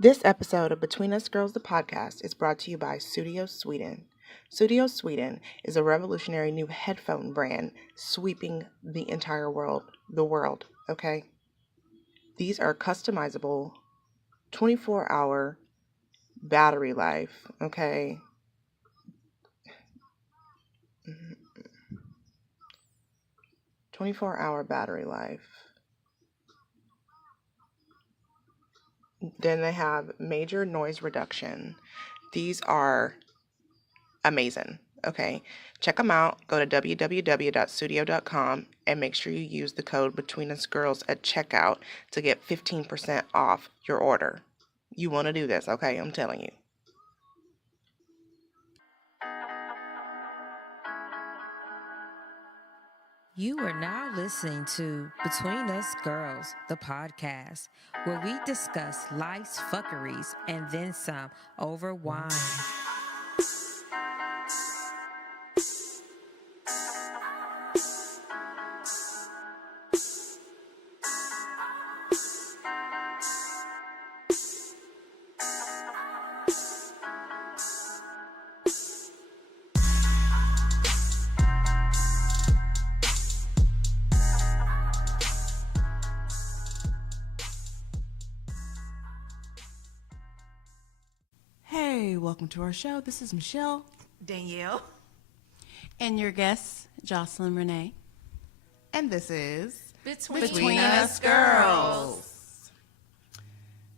This episode of Between Us Girls, the podcast, is brought to you by Studio Sweden. Studio Sweden is a revolutionary new headphone brand sweeping the entire world, okay? These are customizable, 24-hour battery life, okay? 24-hour battery life. Then they have major noise reduction. These are amazing. Okay, check them out. Go to www.studio.com and make sure you use the code Between Us Girls at checkout to get 15% off your order. You want to do this, okay? I'm telling you. You are now listening to Between Us Girls, the podcast, where we discuss life's fuckeries and then some over wine. Hey, welcome to our show. This is Michelle. Danielle. And your guest, Jocelyn Renee. And this is Between Us Girls.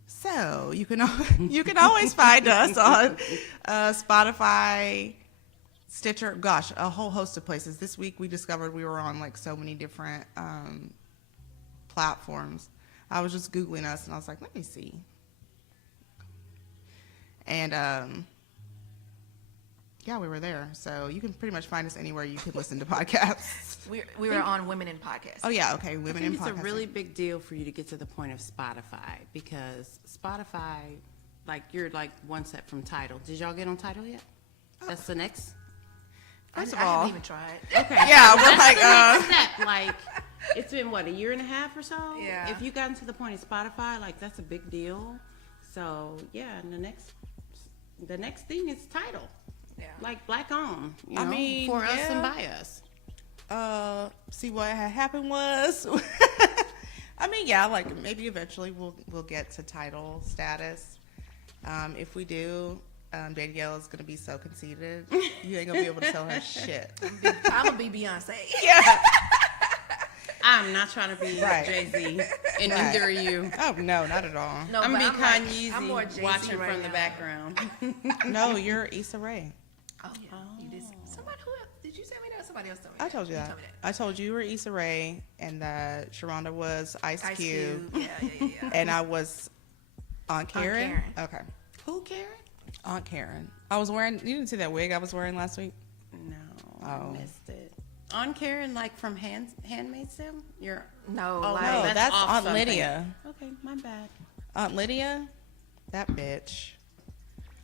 So, you can always find us on Spotify, Stitcher, a whole host of places. This week we discovered we were on like so many different platforms. I was just Googling us and I was like, let me see. And yeah, we were there. So you can pretty much find us anywhere you can listen to podcasts. We were on Women in Podcasting. Oh yeah, okay, Women in It's Podcasting. a really big deal for you to get to the point of Spotify, because Spotify, like, you're like one step from Tidal. Did y'all get on Tidal yet? That's the next. First of I all, haven't even tried. Okay. yeah, we're like, Step, like, it's been what, a year and a half or so? Yeah. If you gotten to the point of Spotify, like, that's a big deal. So yeah, and the next thing is Tidal. Yeah. Like, black owned. You know, I mean, for us yeah. and by us. see what had happened was, I mean, yeah, like maybe eventually we'll get to title status. If we do, Danielle is gonna be so conceited, you ain't gonna be able to tell her shit. I'm gonna be Beyonce. Yeah. I'm not trying to be Right. Jay-Z, and Right. neither are you. Oh no, not at all. No, I'm but gonna be like- Kanye I'm more Jay-Z watching right from the now. background. No, you're Issa Rae. Oh yeah. You did. Somebody who else? Did you tell me that? Or somebody else told me. I told you that. told me I told you were Issa Rae, and that Sharonda was Ice Ice Cube, Cube. Yeah. and I was Aunt Karen. Karen. Okay, Who, Karen? Aunt Karen. I was wearing. You didn't see that wig I was wearing last week? No, Oh. I missed it. On Karen, like from Handmaid's Tale? You're No, Oh, like No, that's off Aunt something. Lydia. Okay, my bad. Aunt Lydia, that bitch.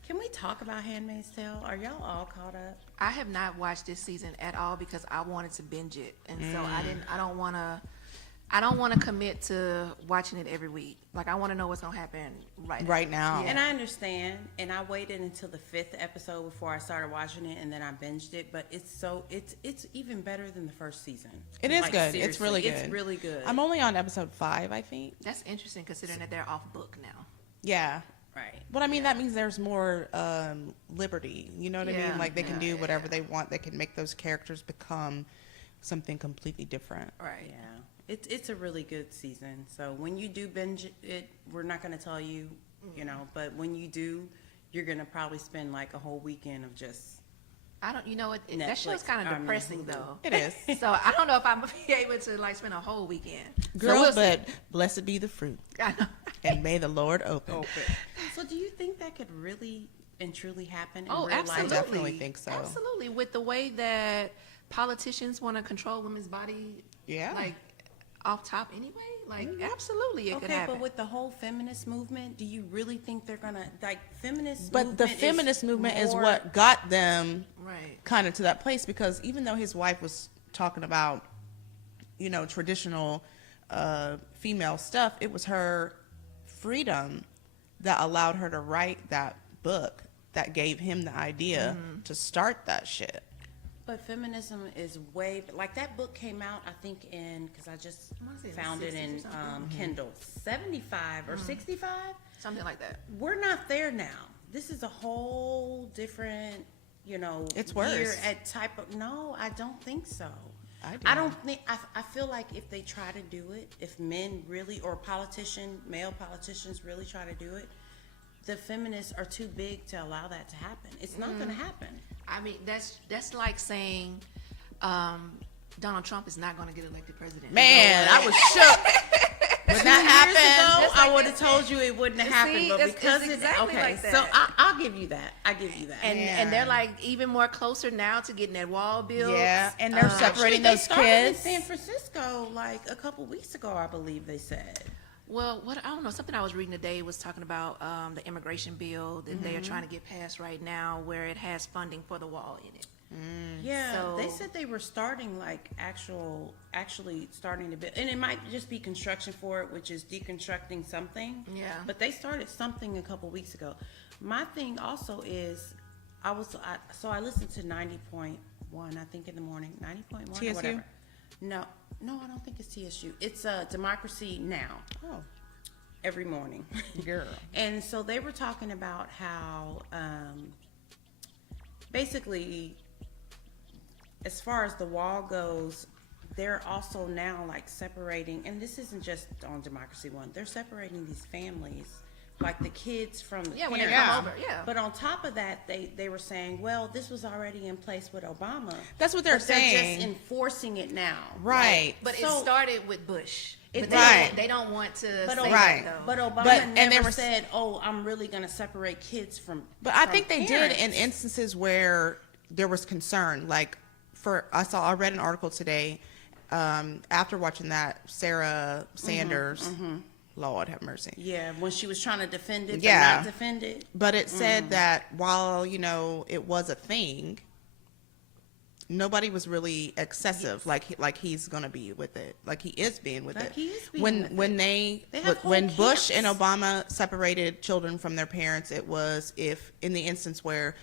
Can we talk about Handmaid's Tale? Are y'all all caught up? I have not watched this season at all because I wanted to binge it, and so I don't want to commit to watching it every week. Like, I want to know what's gonna happen Right now. And I understand, and I waited until the 5th episode before I started watching it, and then I binged it. But it's even better than the first season. It is Like, good. It's seriously, really good. It's really good. I'm only on episode 5, I think. That's interesting considering that they're off book now. Yeah. right. But I mean, that means there's more liberty. You know what I Yeah, mean? Like they can yeah, do yeah, whatever they want. They can make those characters become something completely different. Right. Yeah, it's a really good season. So when you do binge it, we're not going to tell you, you know, but when you do, you're going to probably spend like a whole weekend of just. I don't. You know what? That show's Netflix, kind I of mean, depressing Hulu. though. It is. So I don't know if I'm gonna be able to like spend a whole weekend. So Girls, we'll see. but blessed be the fruit, I know. and may the Lord open. So do you think that could really and truly happen in Oh, real absolutely. life? definitely think so. Absolutely, with the way that politicians want to control women's body, Yeah. like off top anyway. Like, absolutely, it could Okay, happen. but with the whole feminist movement, do you really think they're gonna like feminist? But the movement feminist movement is more- what got them right. kind of to that place, because even though his wife was talking about, you know, traditional female stuff, it was her freedom that allowed her to write that book that gave him the idea to start that shit. But feminism is way, like that book came out, I think because I just I wanna say in the found it 60s or in something. Kindle, 75 or 65. Something like that. We're not there now. This is a whole different, It's year worse. at type of. No, I don't think so. I do. I don't think. I feel like if they try to do it, if men really or male politicians really try to do it, the feminists are too big to allow that to happen. It's not going to happen. I mean, that's like saying Donald Trump is not going to get elected president. Man, I was shook when that happened. Just like I would have this. told you it wouldn't have happened, See, but it's because exactly okay, like that. so I'll give you that. I give you that. And they're like even more closer now to getting that wall built. Yeah, and they're separating Actually, those they started in kids. San Francisco like a couple weeks ago, I believe they said. Well, what I don't know. Something I was reading today was talking about the immigration bill that they are trying to get passed right now, where it has funding for the wall in it. Yeah, So- they said they were starting like actually starting to build, and it might just be construction for it, which is deconstructing something. Yeah. But they started something a couple weeks ago. My thing also is, I listened to 90.1, I think in the morning, 90.1 TSU? or whatever. No, I don't think it's TSU. It's Democracy Now! Oh, Every morning. girl. And so they were talking about how basically, as far as the wall goes, they're also now like separating, and this isn't just on Democracy One, they're separating these families, like the kids from the Yeah, when they parents. come over. Yeah. But on top of that, they were saying, well, this was already in place with Obama. That's what they're But They're saying. just enforcing it now. Right. But So- it started with Bush. It But did. they don't want to But, say Right. that, though. but Obama But- and never they were- said, "Oh, I'm really going to separate kids from." But I from think they parents. did in instances where there was concern. Like, I read an article today after watching that Sarah Sanders. Lord have mercy. Yeah, when she was trying to defend it, Yeah. but not defend it. But it said that while it was a thing, nobody was really excessive like he's gonna be with it, like he is being with Like it. he is being when with when it. they, They have when whole Bush and camps. Obama separated children from their parents, it was if in the instance where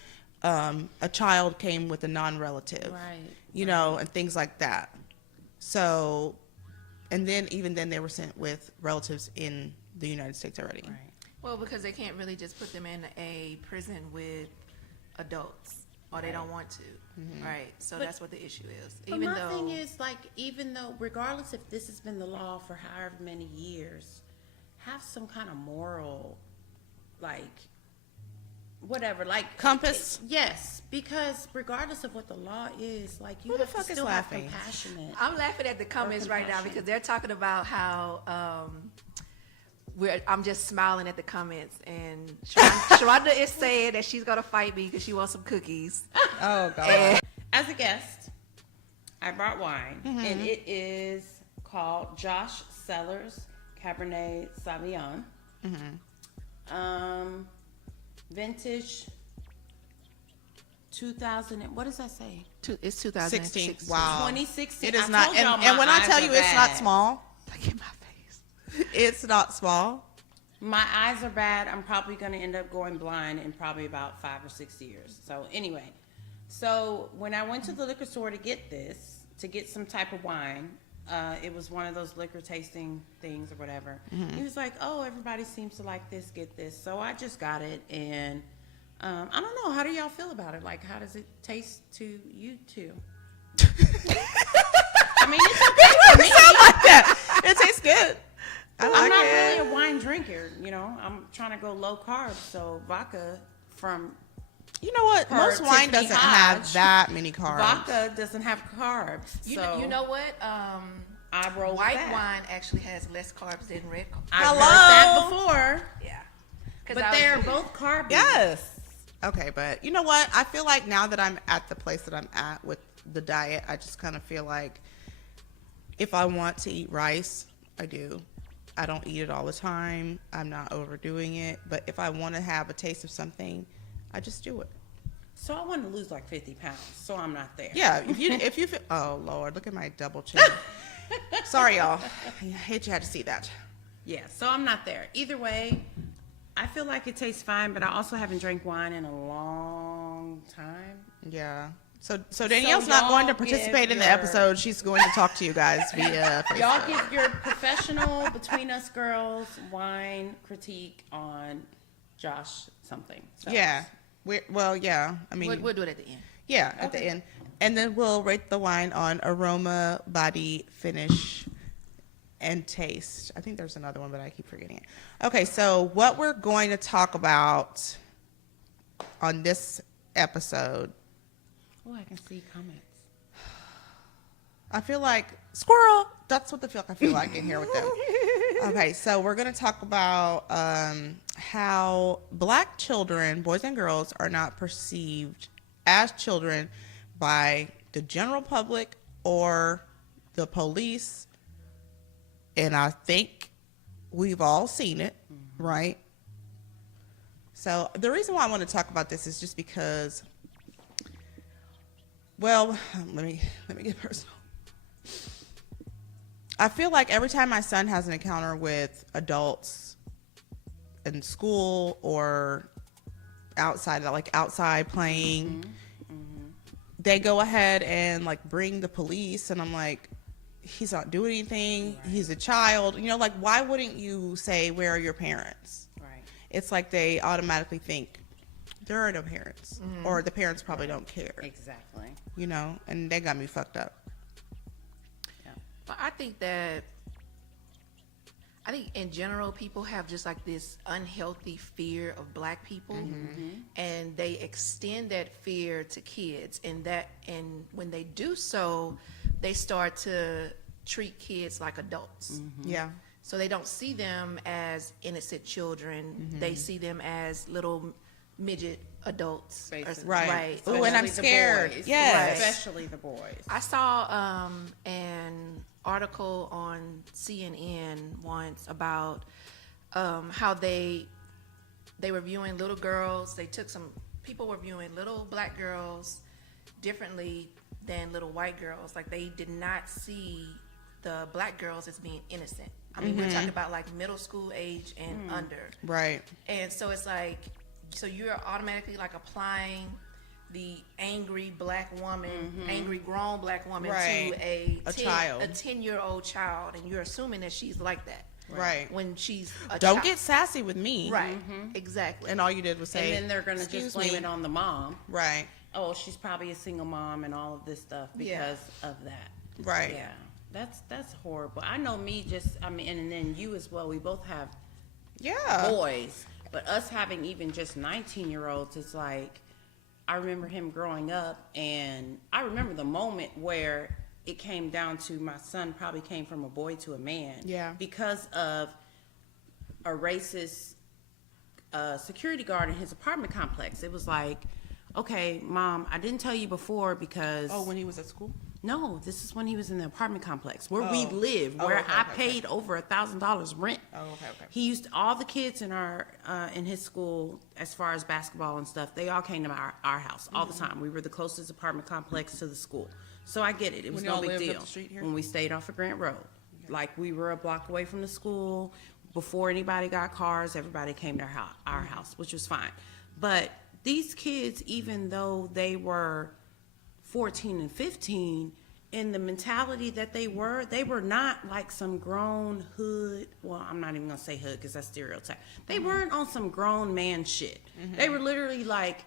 a child came with a non-relative, Right, and things like that. So, and then even then they were sent with relatives in the United States already. Right. Well, because they can't really just put them in a prison with adults, or they don't want to. Right. So But- that's what the issue is. But Even my though thing is, like, even though, regardless if this has been the law for however many years, have some kind of moral, like, whatever, like Compass? Yes, because regardless of what the law is, like, you Who the have to fuck is still have laughing? compassionate. I'm laughing at the comments right now compassion. because they're talking about how I'm just smiling at the comments, and Sharonda is saying that she's gonna fight me because she wants some cookies. Oh god. And As a guest, I brought wine, and it is called Josh Cellars Cabernet Sauvignon. Vintage 2000. What does that say? it's 2016. 16. Wow. 2016. It is I not, told y'all and my when I eyes tell are you it's not bad. small, Look at my face. it's not small. My eyes are bad. I'm probably going to end up going blind in probably about 5 or 6 years. So anyway, when I went to the liquor store to get some type of wine, it was one of those liquor tasting things or whatever. He was like, "Oh, everybody seems to like this. Get this." So I just got it, and I don't know. How do y'all feel about it? Like, how does it taste to you two? I mean, it's okay for me. Yeah, it tastes good. I I'm like not it. really a wine drinker, I'm trying to go low carb, so vodka from You know what? Per Most wine Tiffany doesn't have Hodge, that many carbs. vodka doesn't have carbs. So You know what? I roll with White that. wine actually has less carbs than red. I've heard Hello? that before, Yeah. but they're both carby. Yes. Okay, but you know what? I feel like now that I'm at the place that I'm at with the diet, I just kind of feel like if I want to eat rice, I do. I don't eat it all the time. I'm not overdoing it. But if I want to have a taste of something, I just do it. So I want to lose like 50 pounds, so I'm not there. Yeah. If you feel, oh Lord, look at my double chin. Sorry, y'all. I hate you had to see that. Yeah, so I'm not there. Either way, I feel like it tastes fine, but I also haven't drank wine in a long time. Yeah. So Danielle's not y'all going to participate in the give your- episode. She's going to talk to you guys via Facebook. Y'all give your professional Between Us Girls wine critique on Josh something. So. Yeah. Yeah. I mean, We'll do it at the end. yeah, at the end. And then we'll rate the wine on aroma, body, finish, and taste. I think there's another one, but I keep forgetting it. Okay, so what we're going to talk about on this episode, Oh, I can see comments. I feel like squirrel. That's what I feel like in here with them. Okay, so we're going to talk about how black children, boys and girls, are not perceived as children by the general public or the police. And I think we've all seen it, right? So the reason why I want to talk about this is just because, well, let me get personal. I feel like every time my son has an encounter with adults in school or outside playing, they go ahead and like bring the police, and I'm like, he's not doing anything. Right. He's a child. You know, like, why wouldn't you say, where are your parents? Right. It's like they automatically think there are no parents, or the parents probably don't care. Exactly. You know, and they got me fucked up. But I think in general, people have just like this unhealthy fear of black people, and they extend that fear to kids, and when they do so, they start to treat kids like adults. Yeah. So they don't see them as innocent children. They see them as little midget adults. Basically. Right. Right. Ooh, and I'm Especially the scared. boys. Yes. Right. Especially the boys. I saw an article on CNN once about how they were viewing little girls. People were viewing little black girls differently than little white girls. Like, they did not see the black girls as being innocent. I mean, we're talking about like middle school age and under. Right. And so it's like, so you're automatically like applying the angry black woman, angry grown black woman Right. to a child. a 10-year-old child, and you're assuming that she's like that. Right. When she's a Don't child. get sassy with me. Right. Exactly. And all you did was say, And then they're going to "Excuse just blame me." it on the mom. Right. Oh, she's probably a single mom and all of this stuff because of that. Right. Yeah. That's horrible. I know and then you as well. We both have Yeah. boys, but us having even just 19-year-olds, it's like, I remember him growing up, and I remember the moment where it came down to my son probably came from a boy to a man. Yeah. Because of a racist security guard in his apartment complex. It was like, okay, Mom, I didn't tell you before because... Oh, when he was at school? No, this is when he was in the apartment complex where we Oh. live, Oh, where okay, I okay, paid over $1,000 rent. Oh, okay. He used all the kids in our in his school, as far as basketball and stuff. They all came to our house all the time. We were the closest apartment complex to the school, so I get it. It was When no y'all big lived up deal. the street here? When we stayed off of Grant Road, like we were a block away from the school. Before anybody got cars, everybody came to our house, which was fine. But these kids, even though they were 14 and 15, in the mentality that they were not like some grown hood. Well, I'm not even gonna say hood because that's stereotype. They weren't on some grown man shit. They were literally like,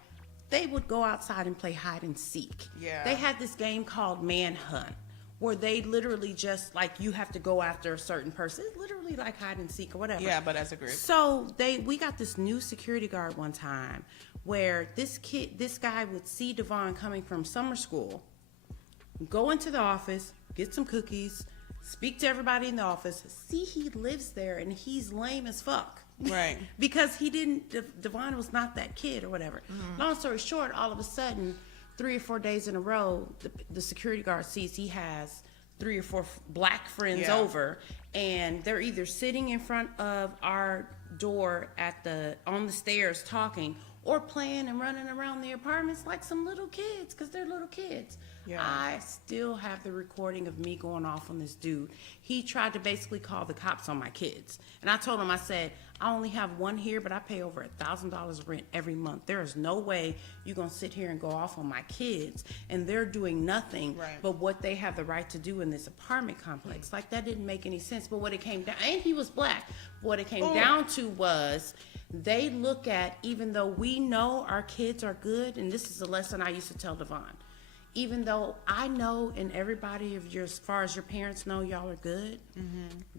they would go outside and play hide and seek. Yeah. They had this game called Manhunt, where they literally just like, you have to go after a certain person. It's literally like hide and seek or whatever. Yeah, but as a group. So we got this new security guard one time where this guy would see Devon coming from summer school, go into the office, get some cookies, speak to everybody in the office, see he lives there and he's lame as fuck. Right. Because Devon was not that kid or whatever. Long story short, all of a sudden, 3 or 4 days in a row, the security guard sees he has 3 or 4 black friends Yeah. over, and they're either sitting in front of our door on the stairs talking, or playing and running around the apartments like some little kids, because they're little kids. Yeah. I still have the recording of me going off on this dude. He tried to basically call the cops on my kids. And I told him, I said, I only have one here, but I pay over $1,000 rent every month. There is no way you're going to sit here and go off on my kids, and they're doing nothing Right. but what they have the right to do in this apartment complex. Like, that didn't make any sense. But what it came down, and he was black, what it came down to was they look at, even though we know our kids are good, and this is a lesson I used to tell Devon, even though I know and everybody of your, as far as your parents know, y'all are good,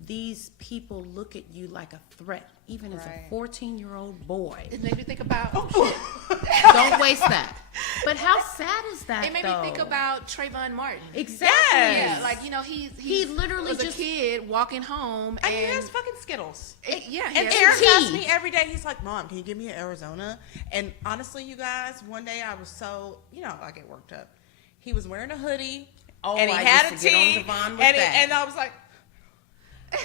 these people look at you like a threat, even as Right. a 14-year-old boy. It made me think about. Don't waste that. But how sad is that? It made me think about Trayvon Martin. Exactly. Yes. Yeah, like, you know, he literally was just- a kid walking home, And and he has fucking Skittles. yeah, And he Aaron has- tea. asks me every day, he's like, Mom, can you give me an Arizona? And honestly, you guys, one day I was so, I get worked up. He was wearing a hoodie, Oh, and he I had a used to get on tee, Devon with and, that. and I was like,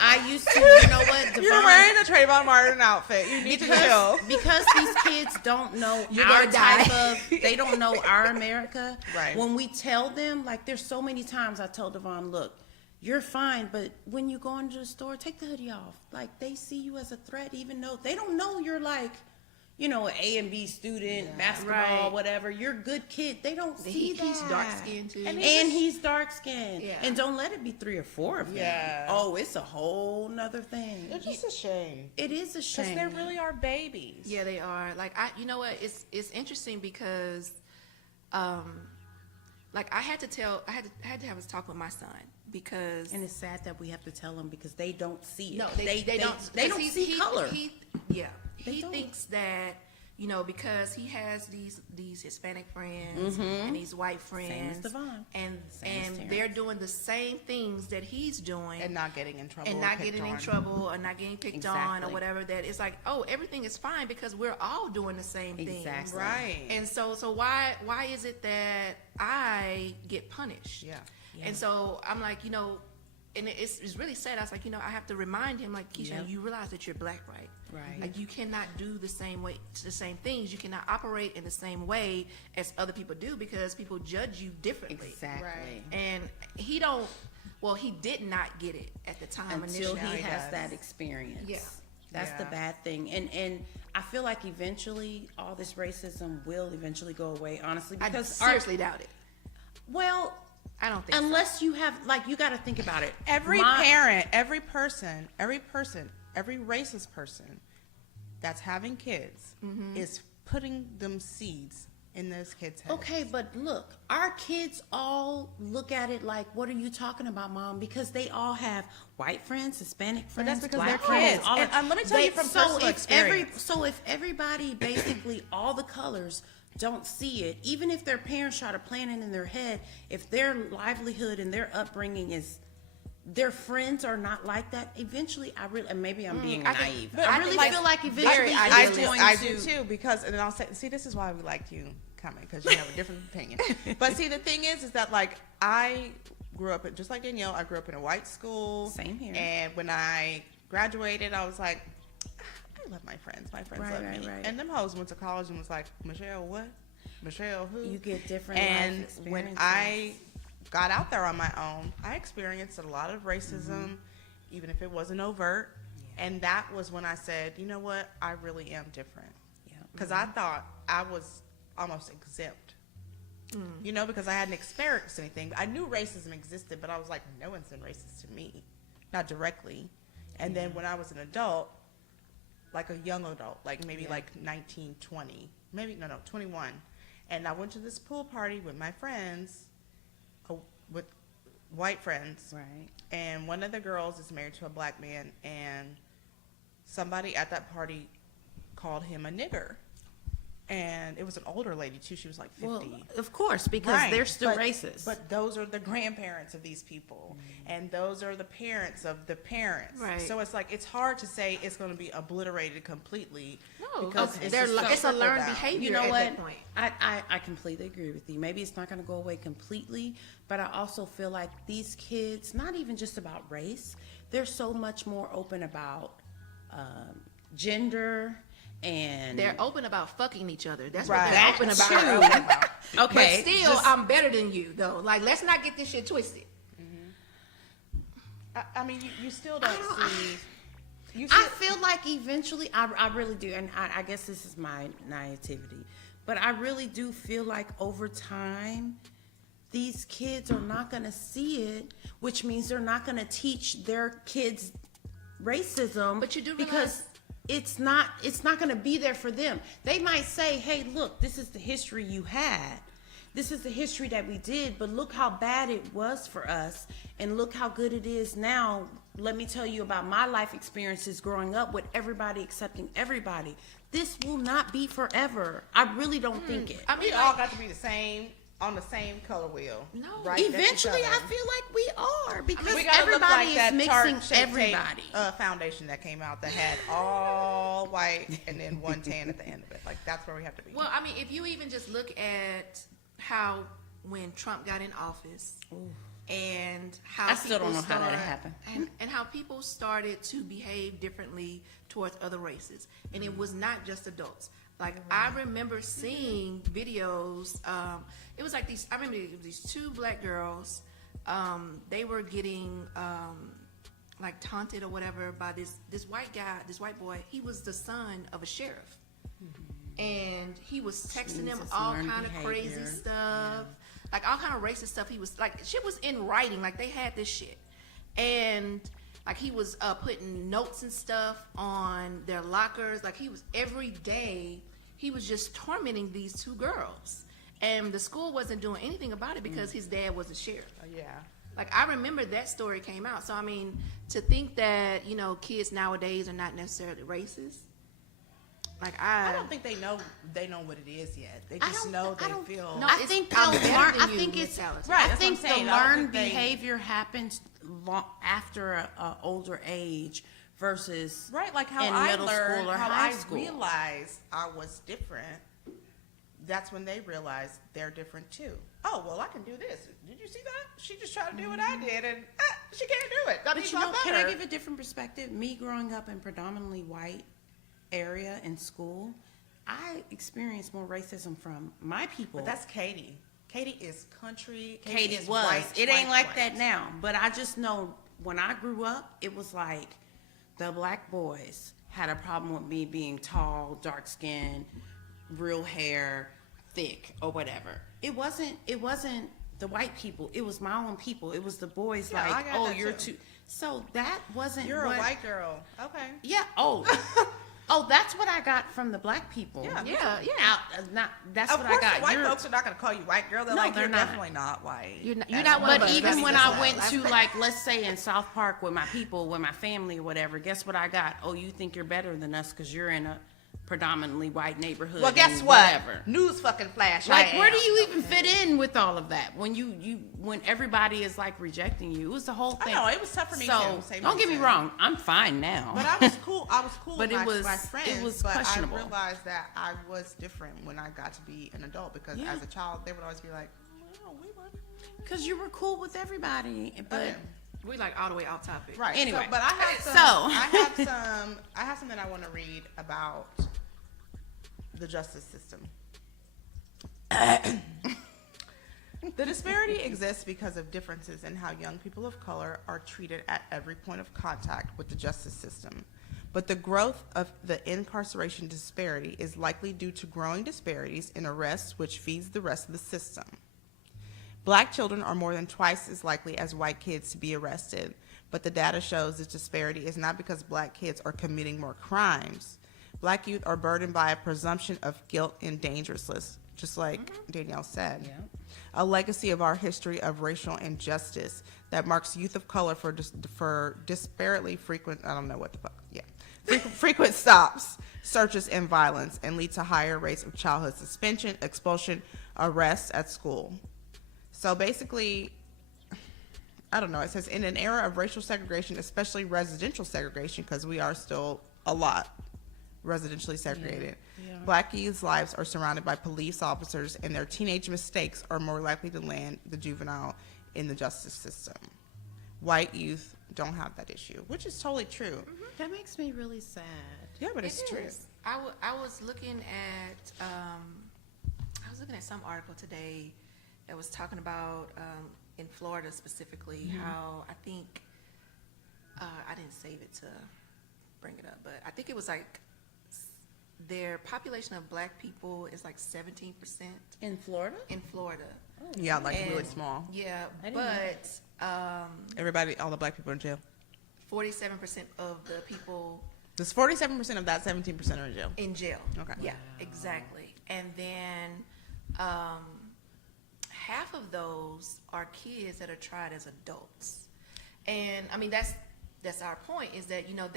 I used to, you know what, Devon, you're wearing a Trayvon Martin outfit. You need to chill. because these kids don't know You're our gonna die. type of, they don't know our America. Right. When we tell them, like, there's so many times I tell Devon, look, you're fine, but when you go into the store, take the hoodie off. Like, they see you as a threat, even though they don't know you're like, an A and B student, basketball, Right. whatever. You're a good kid. They don't see that. he's dark skinned too. And And he's dark skinned. Yeah. And don't let it be 3 or 4 of them. Yeah. Oh, it's a whole nother thing. It's just a shame. It is a Because shame. they really are babies. Yeah, they are. Like, you know what? It's interesting because, like, I had to have a talk with my son because And it's sad that we have to tell them because they don't see it. no, they don't. They don't see color. He They don't. thinks that because he has these Hispanic friends and these white friends, Devon. and Same as and they're Terrence. doing the same things that he's doing, And not getting in trouble. and or not picked getting in on. trouble or not getting picked on or Exactly. whatever. That it's like, oh, everything is fine because we're all doing the same thing. Exactly. Right. And so why is it that I get punished? Yeah. And so I'm like, and it's really sad. I was like, I have to remind him, like, Keisha, Yep. you realize that you're black, right? Right. Like, you cannot do the same things. You cannot operate in the same way as other people do because people judge you differently. Exactly. Right. And he did not get it at the time Until initially. he he has does. that experience. Yeah. That's the Yeah. bad thing. And I feel like eventually all this racism will eventually go away, honestly. I Because seriously doubt it. well, I don't think so. unless you have, like, you got to think about it. Every My- parent, every person, every racist person that's having kids is putting them seeds in those kids' heads. Okay, but look, our kids all look at it like, what are you talking about, Mom? Because they all have white friends, Hispanic friends, that's because black they're friends. kids. all And, that. let me tell you from personal experience. So if everybody, basically all the colors, don't see it, even if their parents try to plan it in their head, if their livelihood and their upbringing is, their friends are not like that, eventually, and maybe I'm being I think- naive. but I I really think, feel like eventually I it's do, going I to. do too, because, and I'll say, see, this is why we liked you coming, because you have a different opinion. But see, the thing is that, like, I grew up, just like Danielle, I grew up in a white school. Same here. And when I graduated, I was like, I love my friends. My friends Right, love right, me. right. And them hoes went to college and was like, Michelle, what? Michelle, who? You get different And life when experiences. I got out there on my own, I experienced a lot of racism, even if it wasn't overt. And that was when I said, you know what? I really am different. Yeah. Because I thought I was almost exempt. Because I hadn't experienced anything. I knew racism existed, but I was like, no one's been racist to me. Not directly. And then when I was an adult, like a young adult, like maybe like 19, 20, 21. And I went to this pool party with my friends, with white friends. Right. And one of the girls is married to a black man, and somebody at that party called him a nigger. And it was an older lady too. She was like 50. Well, of course, because Right, they're still but- racist. But those are the grandparents of these people, and those are the parents of the parents. Right. So it's like, it's hard to say it's going to be obliterated completely. No, because okay. it's just so It's a learned trickled down. behavior. you know at what? that point. I completely agree with you. Maybe it's not going to go away completely, but I also feel like these kids, not even just about race, they're so much more open about gender and They're open about fucking each other. That's Right. what they're open That's about. true. Okay, But still, I'm better than you, though. Like, let's not get this shit twisted. I mean, you still don't see. You I feel like eventually, I really do, and I guess this is my naivety, but I really do feel like over time, these kids are not going to see it, which means they're not going to teach their kids racism. But you do because it's not going to be there for them. They might say, "Hey, look, this is the history you had. This is the history that we did, but look how bad it was for us, and look how good it is now. Let me tell you about my life experiences growing up with everybody accepting everybody. This will not be forever. I really don't think it. we all got to be the same on the same color wheel. No. right next to each Eventually, I other. feel like we are because We gotta look everybody like is that mixing Tarte Shape everybody. Tape, foundation that came out that had all white and then one tan at the end of it. Like that's where we have to be. Well, I mean, if you even just look at how when Trump got in office and how I still don't people know how that started- happened. and how people started to behave differently towards other races, and it was not just adults. Like I remember seeing videos. It was like these. I remember these two black girls. They were getting like taunted or whatever by this white guy, this white boy. He was the son of a sheriff. And he was texting them Jesus, all learned kind of crazy behavior. stuff, like all kind of racist stuff. He was like, shit was in writing, like they had this shit, and like he was putting notes and stuff on their lockers. Like he was every day, he was just tormenting these two girls, and the school wasn't doing anything about it because his dad was a sheriff. yeah. Like I remember that story came out. So I mean, to think that kids nowadays are not necessarily racist. Like I don't think they know what it is yet. They just know they feel. No, I it's- think I'm they'll better learn. than I you, think Miss it's Allison. Right, I that's what think I'm the saying. I don't learned think they- behavior happens after a older age versus Right, like how in I middle learned, school or how high I school. realized I was different. That's when they realized they're different too. Oh well, I can do this. Did you see that? She just tried to do what I did, and she can't do it. That But means you I'm know, can I better. give a different perspective? Me growing up in predominantly white area in school, I experienced more racism from my people. But that's Katie. Katie is country. Katie is was. white, It white, ain't like white. that now. But I just know when I grew up, it was like the black boys had a problem with me being tall, dark skinned, real hair, thick, or whatever. It wasn't the white people. It was my own people. It was the boys Yeah, I like, got oh, that you're too. too. So that wasn't. You're what, a white girl. Okay. Yeah. Oh. Oh, that's what I got from the black people. Yeah. Yeah. That's Of what course, I got. the white You're- folks are not going to call you white girl. They're No, like, they're you're not. definitely not white. You're not At one all. of But us. even That's when just I us. went to, like, let's say in South Park with my people, with my family or whatever, guess what I got? Oh, you think you're better than us because you're in a predominantly white neighborhood. Well, guess and what? Whatever. News fucking flash. Like, I where am. do you even fit in with all of that when when everybody is like rejecting you? It was the whole I thing. know, it was tough for me, so, too. Same don't get me reason. wrong, I'm fine now. But I was cool. I was cool But with it was- my friends. it was but questionable. I realized that I was different when I got to be an adult because Yeah. as a child, they would always be like, "No, we weren't." Because you were cool with everybody, but Okay. We like all the way off topic. Right. Anyway. So, but I have some. So- I have something I want to read about the justice system. The disparity exists because of differences in how young people of color are treated at every point of contact with the justice system. But the growth of the incarceration disparity is likely due to growing disparities in arrests, which feeds the rest of the system. Black children are more than twice as likely as white kids to be arrested, but the data shows this disparity is not because black kids are committing more crimes. Black youth are burdened by a presumption of guilt and dangerousness, just like Danielle said. Yeah. A legacy of our history of racial injustice that marks youth of color for disparately frequent, I don't know what the fuck, yeah, frequent stops, searches, and violence, and lead to higher rates of childhood suspension, expulsion, arrests at school. So basically, I don't know, it says in an era of racial segregation, especially residential segregation, because we are still a lot residentially segregated. Yeah. Black youth's lives are surrounded by police officers, and their teenage mistakes are more likely to land the juvenile in the justice system. White youth don't have that issue, which is totally true. that makes me really sad. Yeah, but it's It true. is. I was looking at some article today that was talking about in Florida specifically how I think I didn't save it to bring it up, but I think it was like their population of black people is like 17% In Florida? in Florida. Yeah, like really And- small. Yeah, I didn't know but Everybody, all the black people in jail. 47% of the people There's 47% of that 17% are in jail. in jail. Okay. Yeah, exactly. And then half of those are kids that are tried as adults. And I mean that's our point, is that, you know,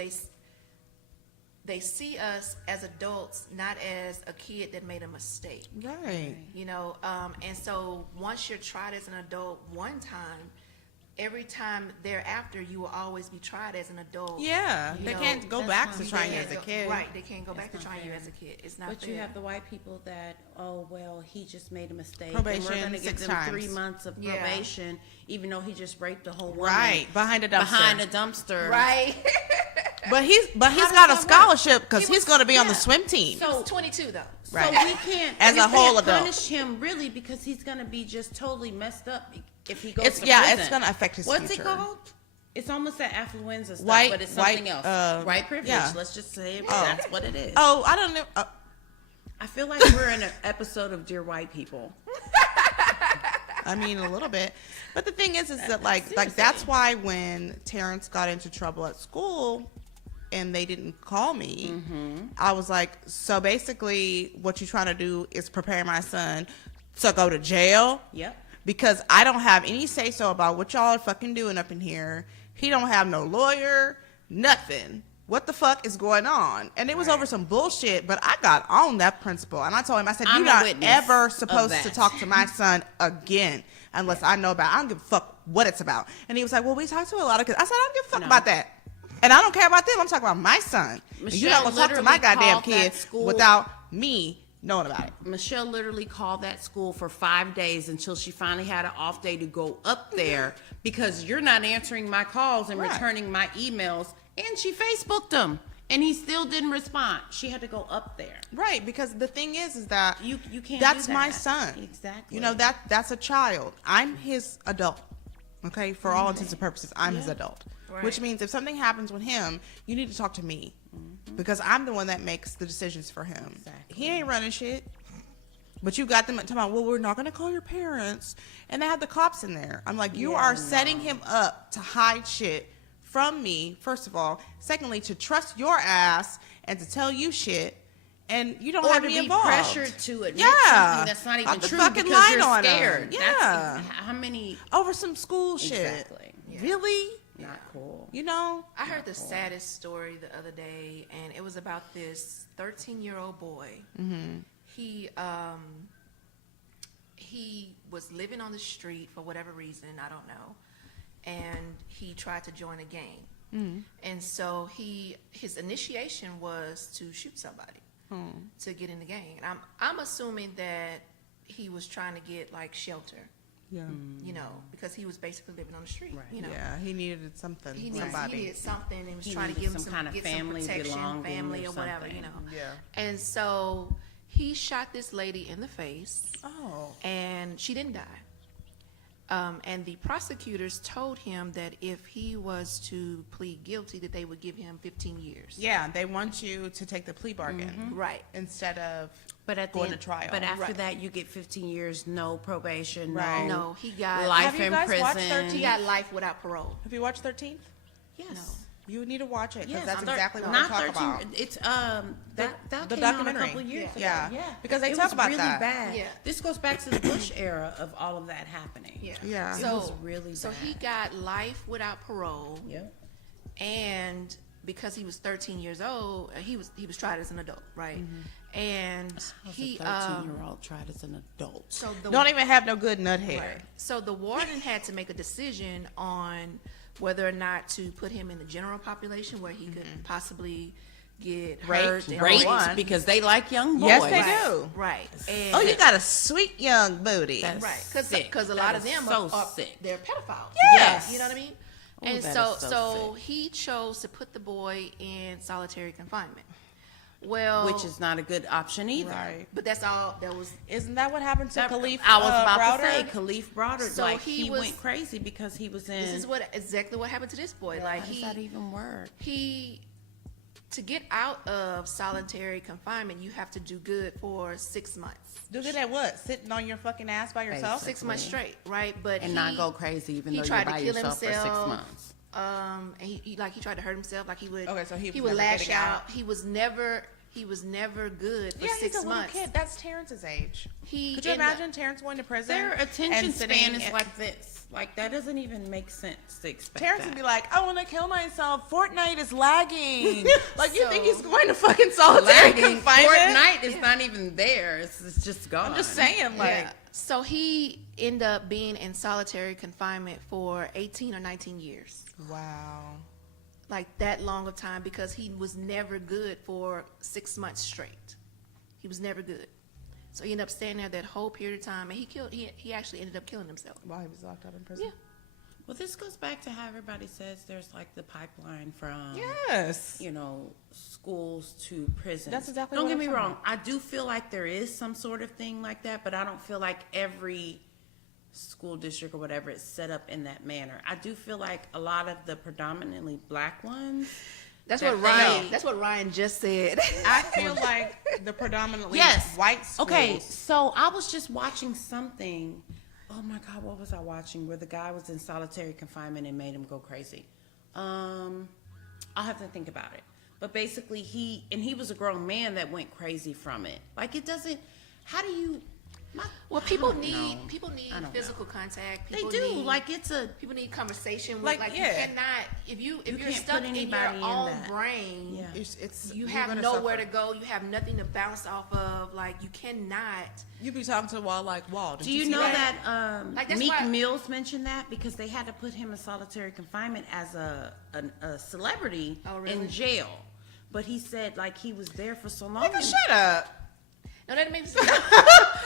they see us as adults, not as a kid that made a mistake. Right. You know, and so once you're tried as an adult one time, every time thereafter you will always be tried as an adult. Yeah, You they know, can't go that's back not to fair. trying They you as a can't go- kid. Right, they can't go back to That's not trying you fair. as a kid. It's not But fair. you have the white people that, oh, well, he just made a mistake. Probation, and we're going to give 6 them times. 3 months of Yeah. probation, even though he just raped a whole woman. Right, behind a dumpster. Behind a dumpster. Right. But he's does got a that work? scholarship because He he's was- going to be on the yeah. swim team. He was 22 though. Right. So we can't, As we a whole can't adult. punish him really, because he's going to be just totally messed up if he goes It's to it's prison. going to affect his What's future. it called? It's almost that affluenza stuff, White- but it's something white, else. White privilege. yeah. Let's just say that's what it is. Oh, I don't know. I feel like we're in an episode of Dear White People. I mean, a little bit. But the thing is that like Seriously. that's why when Terrence got into trouble at school and they didn't call me, I was like, so basically what you're trying to do is prepare my son to go to jail? Yep. Because I don't have any say so about what y'all are fucking doing up in here. He don't have no lawyer, nothing. What the fuck is going on? And it was over some bullshit, but I got on that principal. And I told him, I said, I'm you're a not witness ever of supposed to that. talk to my son again unless I know about it. I don't give a fuck what it's about. And he was like, well, we talked to a lot of kids. I said, I don't give a fuck No. about that. And I don't care about them. I'm talking about my son. And you're not Michelle going to talk to my literally goddamn called that kid school- without me knowing about it. Michelle literally called that school for 5 days until she finally had an off day to go up there because you're not answering my calls and Right. returning my emails. And she Facebooked him, and he still didn't respond. She had to go up there. Right, because the thing is that You can't. that's do my that. son. Exactly. You know, that's a child. I'm his adult. Okay, for all intents and purposes, I'm his adult. Right. Which means if something happens with him, you need to talk to me because I'm the one that makes the decisions for him. Exactly. He ain't running shit. But you got them talking about, well, we're not going to call your parents, and they have the cops in there. I'm like, you are setting him up to hide shit from me. First of all, secondly, to trust your ass and to tell you shit. And you don't or have to me be involved. pressured to admit Yeah. something that's not Put even the true fucking because light you're on 'em. scared. Yeah. That's, how many? Over some school shit. Exactly. Really? Not cool. You know? I heard the saddest story the other day, and it was about this 13-year-old boy. He was living on the street for whatever reason, I don't know, and he tried to join a gang. And so his initiation was to shoot somebody to get in the gang. And I'm assuming that he was trying to get like shelter, Yeah. you know, because he was basically living on the street. Right. You know, Yeah, he needed something. he somebody. needed something. And was He trying to needed give him some kind of get family some protection, belonging family or or whatever, you something. know. Yeah. And so he shot this lady in the face, Oh. and she didn't die. And the prosecutors told him that if he was to plead guilty, that they would give him 15 years. Yeah, they want you to take the plea bargain Right. instead of But at the going end, to trial. But after Right. that, you get 15 years, no probation, Right. No, he got life Have you in guys prison. watched 13? He got life without parole. Have you watched 13th? Yes. You need to watch it because Yes, that's thir- exactly what not we're talking 13. about. It's that the came out a documentary. couple years Yeah. ago. Yeah. Because they it talk was about really that. bad. Yeah. This goes back to the Bush era of all of that happening. Yeah. Yeah. It So was really So bad. he got life without parole, Yep. and because he was 13 years old, he was tried as an adult, right? And he 13-year-old tried as an adult. so the Don't even have no good nut hair. Right. So the warden had to make a decision on whether or not to put him in the general population where he could possibly get hurt and Raped. raped. One. because they like young boys. Yes, they Right. do. Right. And Oh, you got a sweet young booty. That's right sick. because a That lot of is them so are sick. they're pedophiles. Yes. You know what I mean? Oh, And that so is so sick. he chose to put the boy in solitary confinement. Well, which is not a good option either. Right. but that's all that was. Isn't that what happened to Khalif? I was about Browder? to say Khalif Browder. So like he he was- went crazy because he was in. This is exactly what happened to this boy. Like How does that even work? he to get out of solitary confinement, you have to do good for 6 months. Do good at what? Sitting on your fucking ass by yourself? 6 months straight, right? But And not go crazy, even he though tried you're by to kill yourself for 6 himself. months. And he tried to hurt himself. Like he would. Okay, so he was would never lash getting out. out. He was never good for Yeah, 6 he's a little months. kid. That's Terrence's age. He Could you ended up- imagine Terrence going to prison? Their attention and span sitting is in- like this. Like that doesn't even make sense to expect. Terrence that. would be like, I want to kill myself. Fortnite is lagging. Like, you think So- he's going to fucking solitary Lagging. confinement? Fortnite is not even there. It's just gone. I'm just saying, like, Yeah. So he ended up being in solitary confinement for 18 or 19 years. wow. Like that long of time because he was never good for 6 months straight. He was never good. So he ended up staying there that whole period of time, and he actually ended up killing himself. While he was locked up in prison? Yeah. Well, this goes back to how everybody says there's like the pipeline from Yes. you know, schools to prisons. That's exactly Don't what get I'm me talking wrong. about. I do feel like there is some sort of thing like that, but I don't feel like every school district or whatever is set up in that manner. I do feel like a lot of the predominantly black ones. That's That what they- Ryan. That's what Ryan just said. I feel like the predominantly Yes. white schools. Okay, so I was just watching something. Oh my God, what was I watching? Where the guy was in solitary confinement and made him go crazy. I'll have to think about it. But basically, he was a grown man that went crazy from it. Like it doesn't. How do you? Well, I people don't need know. I don't physical contact. They People do. need- Like it's a. people need conversation. Like, Like yeah. you cannot if you're can't stuck put in your anybody in own that. brain. Yeah. It's You you're have gonna nowhere suffer. to go. You have nothing to bounce off of. Like you cannot. You be talking to the wall like, wall. Did Do you see know that Like, that's Meek why- Mills mentioned that because they had to put him in solitary confinement as a celebrity Oh, really? in jail, but he said like he was there for so long. Nigga, shut up. No, that makes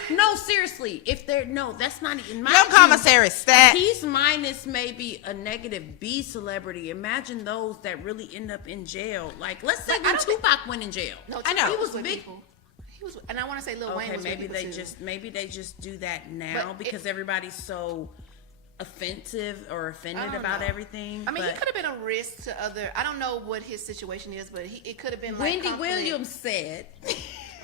No, seriously, if they're no, that's not even. Your commissary stat. He's minus maybe a negative B celebrity. Imagine those that really end up in jail. Like let's say when Tupac went in jail. no. I know. He was with Big- people. He was, and I want to say Lil Wayne Okay, was maybe with people they too. maybe they just do that now But because everybody's so offensive or offended don't about know. everything. I mean, he but could have been a risk to other. I don't know what his situation is, but it could have been like Wendy conflict. Williams said.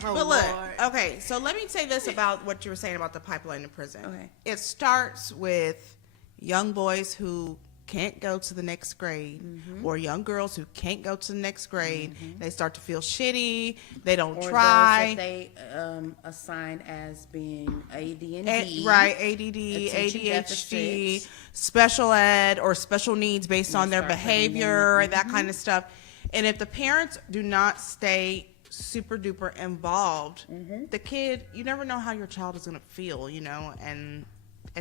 Oh, But look, Lord. okay, so let me say this about what you were saying about the pipeline in prison. Okay. It starts with young boys who can't go to the next grade or young girls who can't go to the next grade. They start to feel shitty. They don't Or try. those that they assign as being AD&D. Right, ADD, Attention ADHD, deficits. special ed, or special needs based on their start putting behavior, in- that kind of stuff. And if the parents do not stay super duper involved, the kid, you never know how your child is going to feel, you know, and